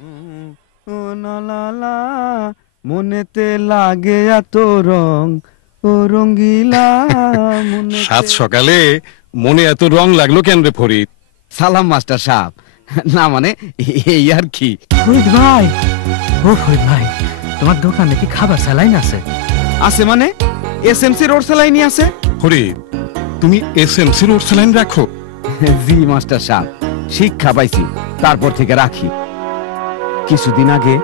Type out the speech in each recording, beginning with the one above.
ও না লা লা মনেতে লাগে এত রং ও রঙ্গিলা মনে সাত সকালে মনে এত রং লাগলো কেন রে ফরিদ? সালাম মাস্টার সাহেব। না মানে এই আর কি। ফরিদ ভাই, ও ফরিদ ভাই, তোমার দোকানে কি খাবার স্যালাইন আছে? আছে মানে এসএমসি রোড স্যালাইনই আছে। ফরিদ, তুমি এসএমসি রোড স্যালাইন রাখো? জি মাস্টার সাহেব, শিক্ষা পাইছি তারপর থেকে রাখি। কিছুদিন আগে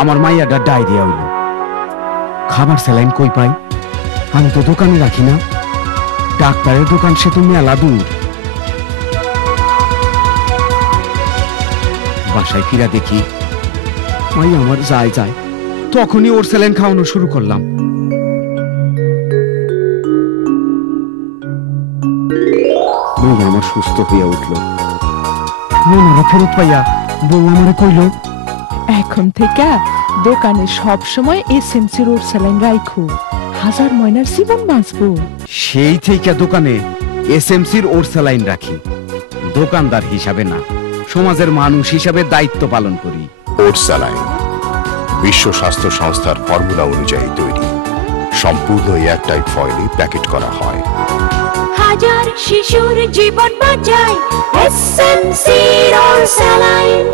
আমার মাইয়াটা ডায়রিয়া হইল, খাবার স্যালাইন কই পাই? আমি তো দোকানে রাখি না, ডাক্তারের দোকান সে তো মেলা দূর। বাসায় ফিরা দেখি মাইয়া আমার যায় যায়, তখনই ওর স্যালাইন খাওয়ানো শুরু করলাম। মাইয়া আমার সুস্থ হইয়া উঠল। মনে ফেরত পাইয়া বউ আমারে কইল, এখন থেকে দোকানে সব সময় এসএমসি রোড স্যালাইন রাখো, হাজার ময়নার জীবন বাঁচবো। সেই থেকে দোকানে এসএমসির ওর স্যালাইন রাখি, দোকানদার হিসাবে না, সমাজের মানুষ হিসাবে দায়িত্ব পালন করি। ওট স্যালাইন বিশ্ব স্বাস্থ্য সংস্থার ফর্মুলা অনুযায়ী তৈরি, সম্পূর্ণ এয়ারটাইট ফয়েলে প্যাকেট করা হয়। হাজার শিশুর জীবন বাঁচায় এসএমসি রোড স্যালাইন।